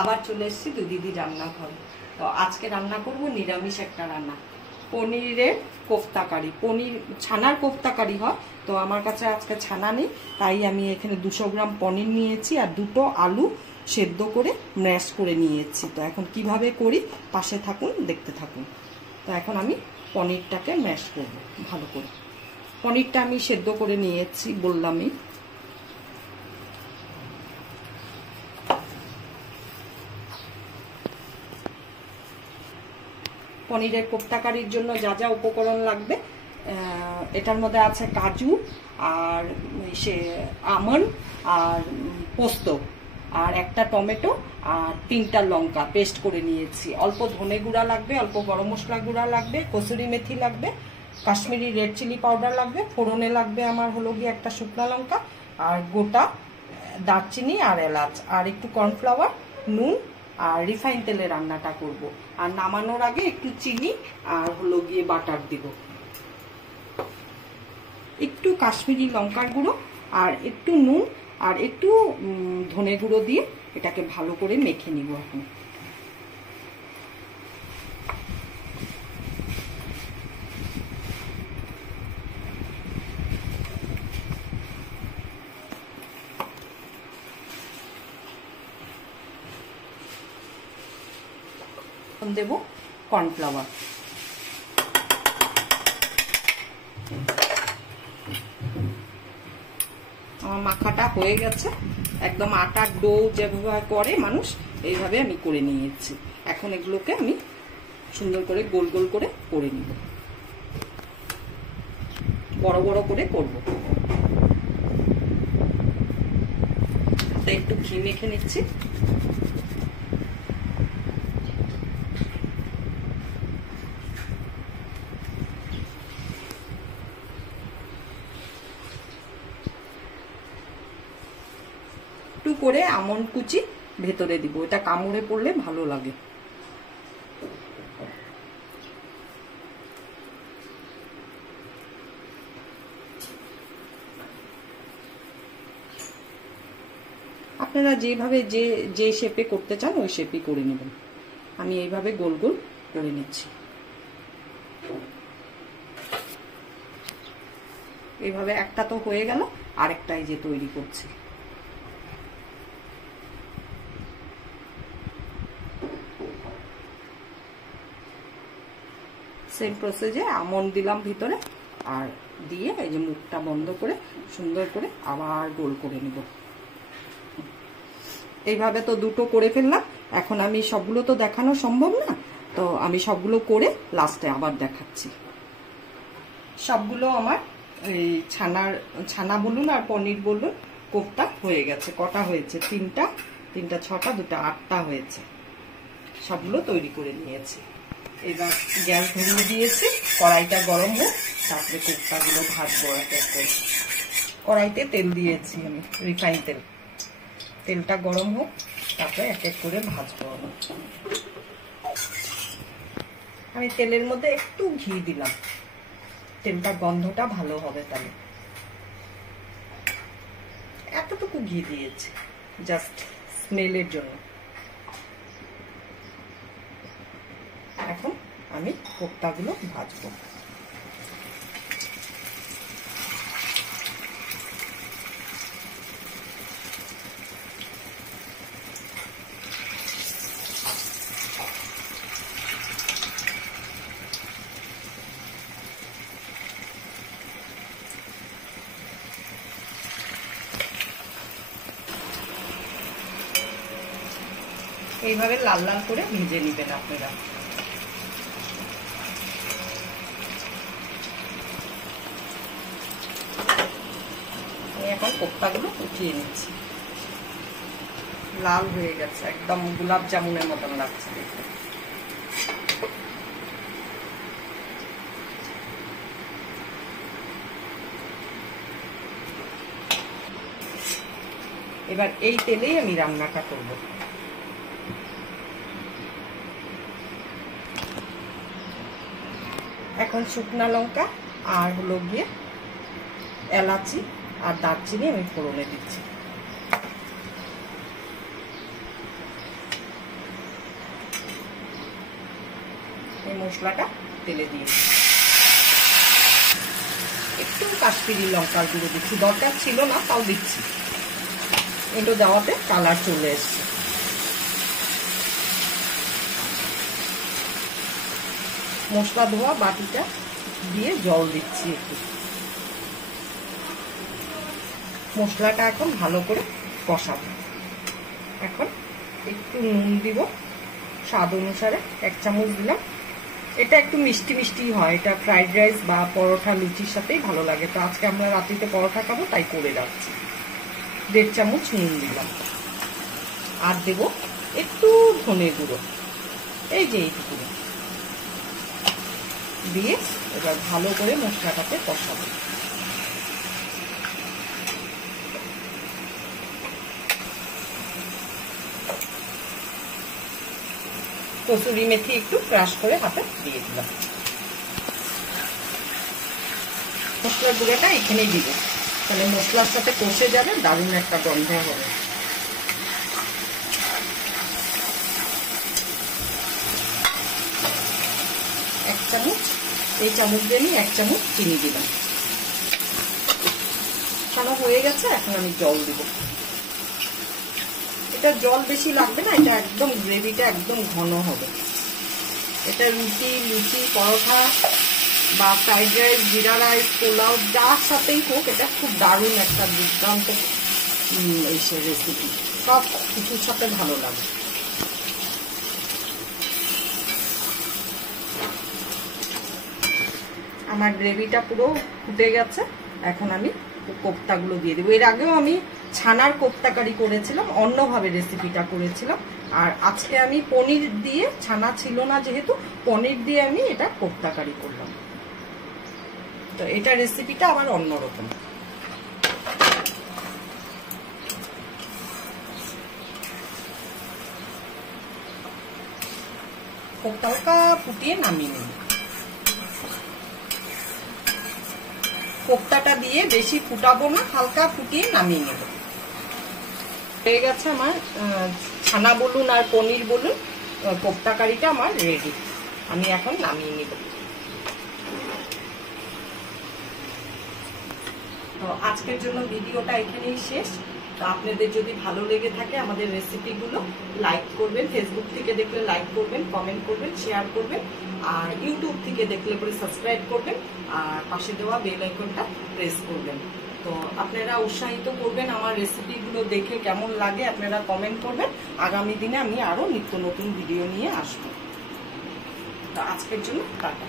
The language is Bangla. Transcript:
আবার চলে এসেছি দুই দিদি রান্নাঘরে। তো আজকে রান্না করব নিরামিষ একটা রান্না, পনিরের কোফতাকারি। পনির ছানার কোফতাকারি হয়, তো আমার কাছে আজকে ছানা নেই, তাই আমি এখানে 200 গ্রাম পনির নিয়েছি আর দুটো আলু সেদ্ধ করে ম্যাশ করে নিয়েছি। তো এখন কিভাবে করি পাশে থাকুন, দেখতে থাকুন। তো এখন আমি পনিরটাকে ম্যাশ করব ভালো করে। পনিরটা আমি সেদ্ধ করে নিয়েছি বললামই। পনিরের কোফতাকারির জন্য যা যা উপকরণ লাগবে, এটার মধ্যে আছে কাজু আর আমন্ড আর পোস্ত আর একটা টমেটো আর 3টা লঙ্কা পেস্ট করে নিয়েছি। অল্প ধনে গুঁড়া লাগবে, অল্প গরম মশলা গুঁড়া লাগবে, কসুরি মেথি লাগবে, কাশ্মীরি রেড চিলি পাউডার লাগবে, ফোড়নে লাগবে আমার হলো গিয়ে একটা শুকনো লঙ্কা আর গোটা দারচিনি আর এলাচ আর একটু কর্নফ্লাওয়ার, নুন আর রিফাইন তেলে রান্নাটা করব। আর নামানোর আগে একটু চিনি আর হলো গিয়ে বাটার দিব, একটু কাশ্মীরি লঙ্কার গুঁড়ো আর একটু নুন আর একটু ধনে গুঁড়ো দিয়ে এটাকে ভালো করে মেখে নিব। এখন দেব কর্নফ্লাওয়ার। আমার মাখাটা হয়ে গেছে, একদম আটার ডো যেভাবে করে মানুষ এইভাবে আমি করে নিয়েছি। এখন এগুলোকে আমি সুন্দর করে গোল গোল করে করে নিব, বড় বড় করে করব। একটু ঘি মেখে নিচ্ছি। একটু করে আমন্ড কুচি ভেতরে দিব, এটা কামড়ে পড়লে ভালো লাগে। আপনারা যেভাবে যে শেপে করতে চান ওই শেপে করে নেবেন। আমি এইভাবে গোল গোল করে নিচ্ছি। এইভাবে একটা তো হয়ে গেল, আরেকটাই যে তৈরি করছি। সেম প্রসেসে আমন্ড দিলাম ভিতরে আর দিয়ে এই যে মুখটা বন্ধ করে সুন্দর করে আবার গোল করে নিব। এইভাবে তো দুটো করে ফেললাম। এখন আমি সবগুলো তো দেখানো সম্ভব না, তো আমি সবগুলো করে লাস্টে আবার দেখাচ্ছি। সবগুলো আমার এই ছানা বলুন আর পনির বলুন কোফতা হয়ে গেছে। কটা হয়েছে? 3টা, 6টা, 2টা 8টা হয়েছে। সবগুলো তৈরি করে নিয়েছি। এবার গ্যাস ধরিয়ে দিয়েছি, কড়াইটা গরম হোক, তারপরে কোফতাগুলো ভাজবো এক এক করে। কড়াইতে তেল দিয়েছি আমি, রিফাইন তেল। তেলটা গরম হোক, তারপরে এক এক করে ভাজবো। আমি তেলের মধ্যে একটু ঘি দিলাম, তেলটা গন্ধটা ভালো হবে। তাহলে এতটুকু ঘি দিয়েছি জাস্ট স্মেলের জন্য। এখন আমি কোফতাগুলো ভাজবো। এইভাবে লাল লাল করে ভেজে নেবেন আপনারা। এখন কোফতাগুলো উঠিয়ে নিচ্ছি। লাল হয়ে গেছে, একদম গোলাপ জামুনের মতন লাগছে দেখতে। এবার এই তেলেই আমি রান্নাটা করব। এখন শুকনা লঙ্কা আর হলো গিয়ে এলাচি আর দারচিনি আমি ফোড়নে দিচ্ছি। মশলাটা তেলে দিয়ে একটু কাশ্মীরি লঙ্কার গুঁড়ো দিচ্ছি, দরকার ছিল না তাও দিচ্ছি, একটু দেওয়াতে কালার চলে এসছে। মশলা ধোয়া বাটিটা দিয়ে জল দিচ্ছি একটু। মশলাটা এখন ভালো করে কষাবো। এখন একটু নুন দিব স্বাদ অনুসারে, 1 চামচ দিলাম। এটা একটু মিষ্টি মিষ্টি হয়, এটা ফ্রাইড রাইস বা পরোটা লুচির সাথেই ভালো লাগে। তো আজকে আমরা রাত্রিতে পরোটা খাবো তাই করে রাখছি। 1.5 চামচ নুন দিলাম, আর দেব একটু ধনে গুঁড়ো, এই যে এইটুকু দিয়ে এবার ভালো করে মশলাটাকে কষাবো। কসুরি মেথি একটু ক্রাশ করে হাতে দিয়ে দিলাম। মশলার গুঁড়োটা এখানেই দিব, তাহলে মশলার সাথে কষে যাবে, দারুণ একটা গন্ধ হবে। এক চামচ, এই চামচ দিয়ে আমি 1 চামচ চিনি দিলাম। ছানা হয়ে গেছে, এখন আমি জল দিব। এটা জল বেশি লাগবে না, এটা একদম গ্রেভিটা একদম ঘন হবে। এটা রুটি, লুচি, পরোটা বা ফ্রাইড রাইস, জিরা রাইস, পোলাও যার সাথেই হোক, এটা খুব দারুণ একটা দুর্দান্ত রেসিপি, সব কিছুর সাথে ভালো লাগে। আমার গ্রেভিটা পুরো ফুটে গেছে, এখন আমি কোপ্তাগুলো দিয়ে দেবো। এর আগেও আমি ছানার কোপ্তা কারি করেছিলাম, অন্যভাবে রেসিপিটা করেছিলাম। আর আজকে আমি পনির দিয়ে, ছানা ছিল না যেহেতু, পনির দিয়ে আমি এটা কোপ্তা কারি করলাম। তো এটা রেসিপিটা আবার অন্যরকম। কোপ্তা হালকা ফুটিয়ে নামিয়ে নিন। কোপ্তাটা দিয়ে বেশি ফুটাবো না, হালকা ফুটিয়ে নামিয়ে নেব। হয়ে গেছে আমার ছানা বলুন আর পনির বলুন, কোপ্তা কারিটা আমার রেডি। আমি এখন নামিয়ে নেব। তো আজকের জন্য ভিডিওটা এখানেই শেষ। তো আপনাদের যদি ভালো লেগে থাকে আমাদের রেসিপিগুলো, লাইক করবেন, ফেসবুক থেকে দেখলে লাইক করবেন, কমেন্ট করবেন, শেয়ার করবেন, আর ইউটিউব থেকে দেখলে পরে সাবস্ক্রাইব করবেন, আর পাশে দেওয়া বেল আইকনটা প্রেস করবেন। তো আপনারা উৎসাহিত করবেন আমার রেসিপিগুলো দেখে, কেমন লাগে আপনারা কমেন্ট করবেন। আগামী দিনে আমি আরো নিত্য নতুন ভিডিও নিয়ে আসবো। তো আজকের জন্য টাটা।